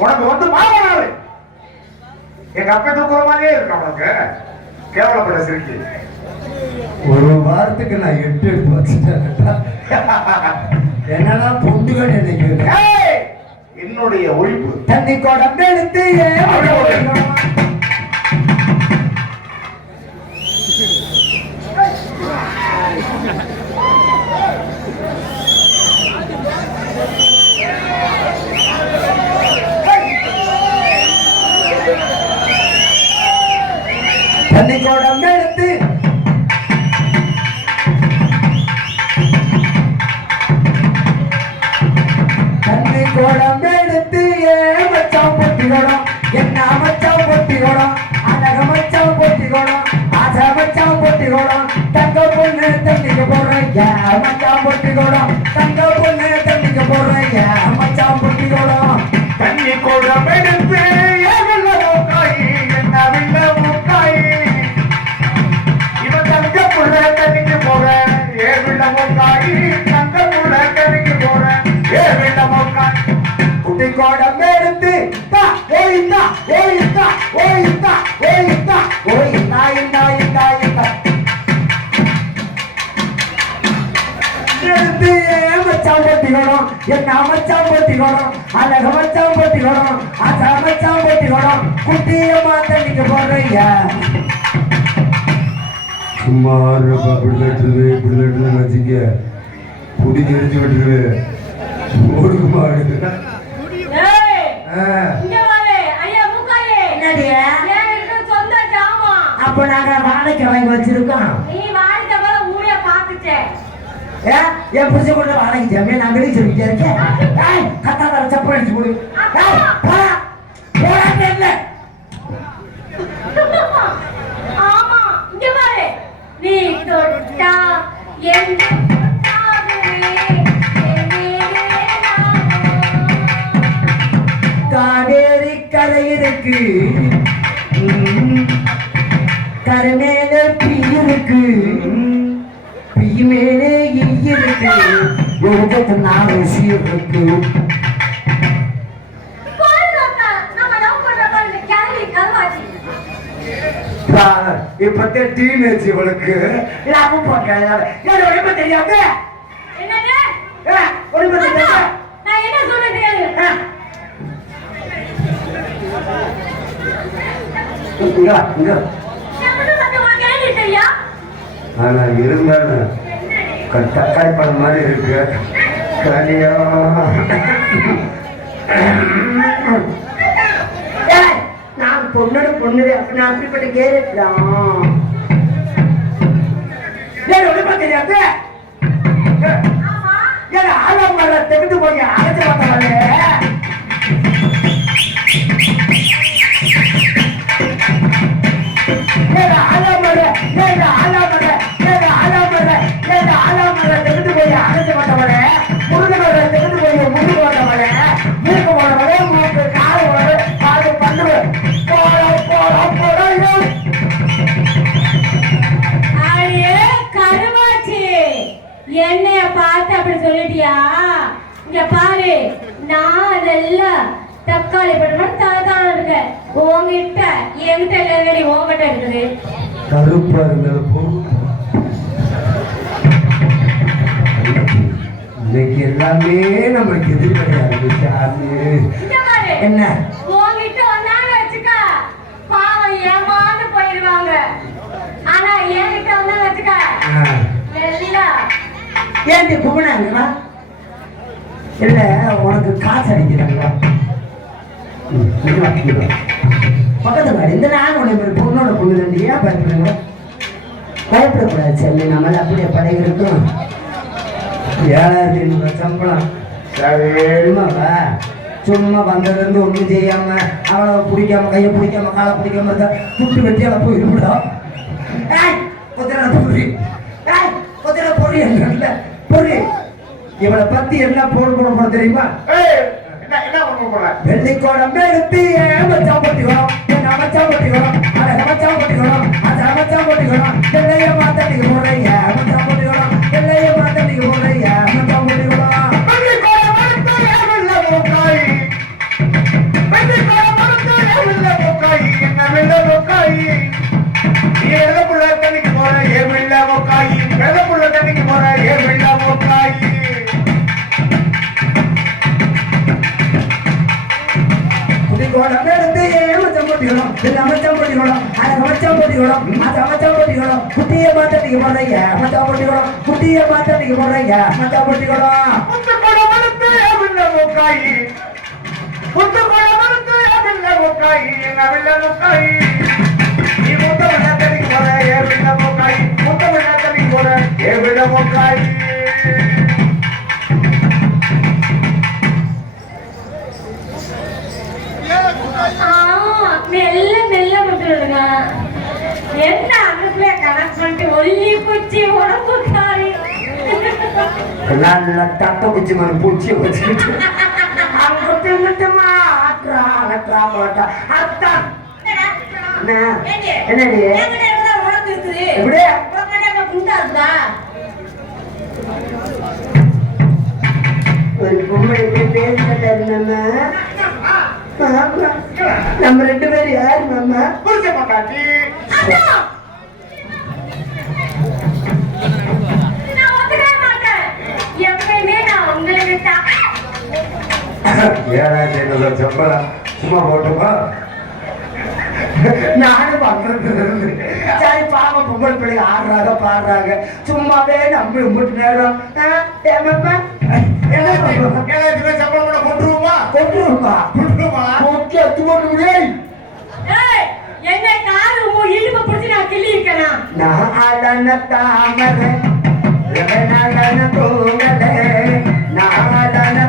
உனக்கு வந்து மாமனாரு. எங்க அப்பா தூக்குற மாதிரியே இருக்கு உனக்கு? கேவலப்பட சிரிக்கி. ஒரு வாரத்துக்கு நான் எட்டு எடுத்து வச்சுட்டேன் என்னன்னா பொண்டுகள் ஏய், என்னுடைய ஒழிப்பு. தண்ணி குடம் மச்சான் ஆசை மச்சான் பொட்டிக்கணும் தங்க பொண்ணு தண்ணிக்கு போடுறேன். ஏன் மச்சான் பொட்டிக்கணும் தங்க பொண்ணு தண்ணிக்கு போடுறேன். ஏன் மச்சான் பொட்டிக்கணும் தண்ணி குடம் எடுத்து ஏகல்ல மூக்காயி என்ன வில்ல மூக்காயி? போட்டிக்கணும் என்ன மச்சான் போட்டிக்கணும் அழக மச்சான் போட்டிக்கணும் ஆசா மச்சான் போட்டிக்கணும் குட்டியம்மா தண்ணிக்கு போடுறீங்க சும்மா இப்படி தட்டுது இப்படி தட்டுதுன்னு வச்சுக்க புடி தெரிச்சு விட்டுருவே சொந்த ஜாமான். அப்ப நாங்க வாடகை வாங்கி வச்சிருக்கோம் என் புருஷ கூட ஜாமியா நான் வெளியே சொல்லிட்டே இருக்கேன். ஏய், கத்தாத சப்பல் அடிச்சு போடு. நீ தொட்டா என் இருக்கு. ம். கரை மேல பீ இருக்கு. பீ மேலே ஈ get an நாலு சீர் இருக்கு பாரு தாத்தா, நம்ம love இப்பத்தே டீனேஜ் இவளுக்கு லாபம் போட்டாங்க உடம்பு தெரியாது உடம்பு என்ன ஆனா இருந்தாலும் தக்காளி பழம் மாதிரி இருக்கு. கனியா நான் பொண்ணோட பொண்ணு நான் அப்படிப்பட்ட கேரட்லாம் தெரியாது ஆலம் வர தெவிட்டு போய் அழைச்சு பார்த்தவளே இங்க பாரு நான் அதெல்லாம் தக்காளி பழம் தான் இருக்கேன் உங்ககிட்ட என்கிட்ட இல்லடி உங்ககிட்ட இருக்குது? கருப்பா இருந்தது இன்னைக்கு எல்லாமே நம்மளுக்கு இங்க பாரு என்ன? உங்ககிட்ட வந்தாங்க வச்சுக்க பாவம் ஏமாந்து போயிடுவாங்க. ஆனா என்கிட்ட வந்தாங்க வச்சுக்க. ஏன் கும்பிடாங்கப்பா இல்ல உனக்கு காசு அடிக்கிறாங்களா? ம், பக்கத்து இந்த நான் உனக்கு பொண்ணோட பொண்ணு ரெண்டு ஏன் பயப்படுங்க பயப்படக்கூடாது செல்லு. நம்மள அப்படியே பழகி இருக்கும் ஏழாயிரத்தி ஐநூறு சம்பளம். சும்மாவா சும்மா வந்ததுலேருந்து ஒன்றும் செய்யாம அவளை பிடிக்காம கையை பிடிக்காம காலை பிடிக்காம இருந்தா துட்டு வெட்டி அவளை போயிருவிடும் ஏய் கொத்தர பொறி. ஏய் கொத்தர பொறி இல்ல பொறி. இவனை பத்தி என்ன போன் போட போட தெரியுமா வெள்ளிக்கோடம் எடுத்து மச்சான் போட்டிக்கணும் என் அமைச்சான் போட்டிக்கணும் அதை அமைச்சான் போட்டிக்கணும் அதை அமைச்சான் போட்டிக்கணும் வெள்ளைய மாத்தாட்டிக்கு போடுறீங்க அமைச்சான் போட்டிக்கணும் வெள்ளைய மாத்தாட்டிக்கு போடுறீங்க அமைச்சான் போட்டிக்கணும் ஏழு புள்ள தண்ணிக்கு போற ஏழு புள்ள தண்ணிக்கு போற ஏழு கோலம் எடுத்து மச்சம் போட்டிகளும் இல்ல மச்சம் போட்டிகளும் அழக மச்சம் போட்டிகளும் அத மச்சம் போட்டிகளும் குட்டிய மாத்தட்டிக்கு போடுறீங்க மச்சம் போட்டிகளும் குட்டிய மாத்தட்டிக்கு போடுறீங்க மச்சம் போட்டிகளும் முக்காயி. முத்து குடம் எடுத்து வில்ல முக்காயி நவில்ல முக்காயி? நீ முத்த விழாத்தடிக்கு போற ஏ வில்ல முக்காயி? முத்த விழாத்தடிக்கு போற ஏ வில்ல முக்காயி? என்ன அனுப்புல கணக்கு பண்ணிட்டு ஒல்லி குச்சி உடம்பு காரி நல்ல தட்ட குச்சி மாதிரி பூச்சி வச்சுக்கிட்டு. அங்க தின்னுட்டுமா ஆட்டுறா அலட்டுறா போட்டா. என்ன? என்னடி? எப்படி? ஒரு பொம்பளைக்கு பேசுறது நம்ம நம்ம ரெண்டு பேரும் யாரு மாமா புரிஞ்ச மாட்டாட்டி ஏழாயிரத்தி ஐநூறு சம்பளம் சும்மா போட்டுமா நானும் பண்றது சரி பாவம் பொம்பளை பிள்ளைங்க ஆடுறாங்க பாடுறாங்க சும்மாவே நம்பி மூட்டு நேரம்? என்ன சம்பளம் கூட கொண்டுருவோமா? கொண்டுருவோமா அத்து போட்டு முடியாது. என்ன காது உன் இடுப்பை பிடிச்சி நான் கிள்ளி இருக்கேன் நாளன தாமரை, ரவணாளன தூங்கலே, நாளன